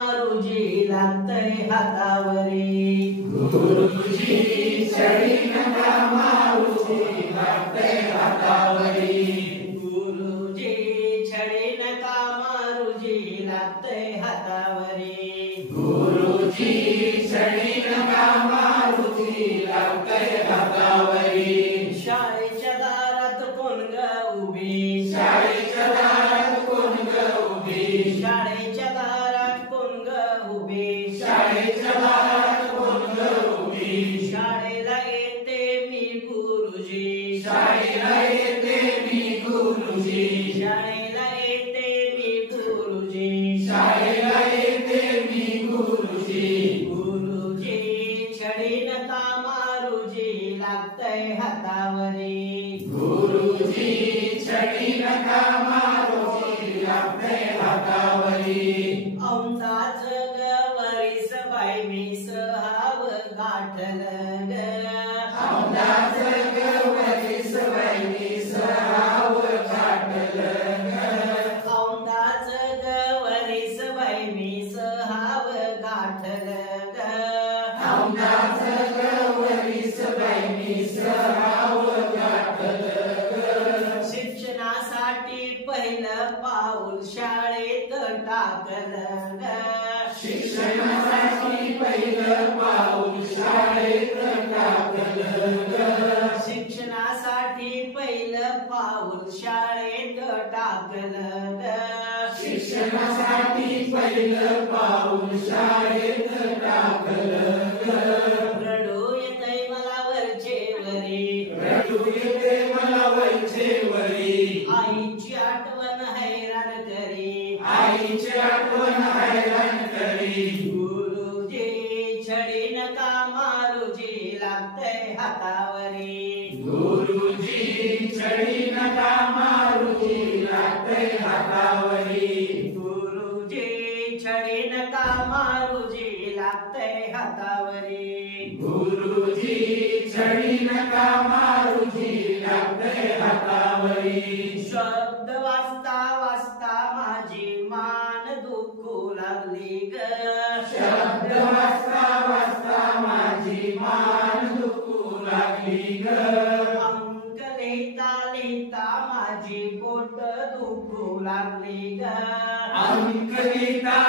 गुरुजी लागतंय हातावरी, गुरुजी छडी नका मारुजी लागतंय हातावरी, गुरुजी छडी नका मारुजी लागतंय हातावरी, गुरुजी छडी नका मारुजी लागतंय हातावरी, शाळेच्या दारात कोण ग उभी, शाळेच्या दारात कोण ग उभी, शाळेच्या दारात कोण ग उभी, शाळेच्या दारात कोण ग उभी, शाळेला येते मी गुरुजी, शाळेला येते मी गुरुजी, शाळेला येते मी गुरुजी, शाळेला येते मी गुरुजी, गुरुजी छडी नका मारुजी लागतंय हातावरी, गुरुजी छडी नका मारुजी लागतंय हातावरी, औंधाच गवरीस बाई मी सहाव गाठलं ग, औंधाच गवरीस बाई मी सहाव गाठलं ग, औंधाच गवरीस बाई मी सहाव गाठलं ग, औंधाच गवरीस बाई मी सहाव गाठलं ग, शिक्षणासाठी पहिलं पाऊल शाळेत टाकलं ग, शिक्षणासाठी पहिलं पाऊल शाळेत टाकलं ग, शिक्षणासाठी पहिलं पाऊल शाळेत टाकलं ग, शिक्षणासाठी पहिलं पाऊल शाळेत टाकलं ग, रडू येतंय मला वरचे वरी, रडू येते मला वरचे वरी, आईची आठवण हैराण करी, आईची आठवण हैराण करी, गुरुजी छडी नका मारुजी लागतंय हातावरी, गुरुजी छडी नका मारुजी लागतंय हातावरी, गुरुजी छडी नका मारुजी लागतंय हातावरी, गुरुजी छडी नका मारुजी लागतंय हातावरी, शब्द वाचता वाचता माझी मान दुखू लागली ग, शब्द वाचता वाचता माझी मान दुखू लागली ग, अंक लिहिता लिहिता माझी पोट दुखू लागली ग, अंक लिहिता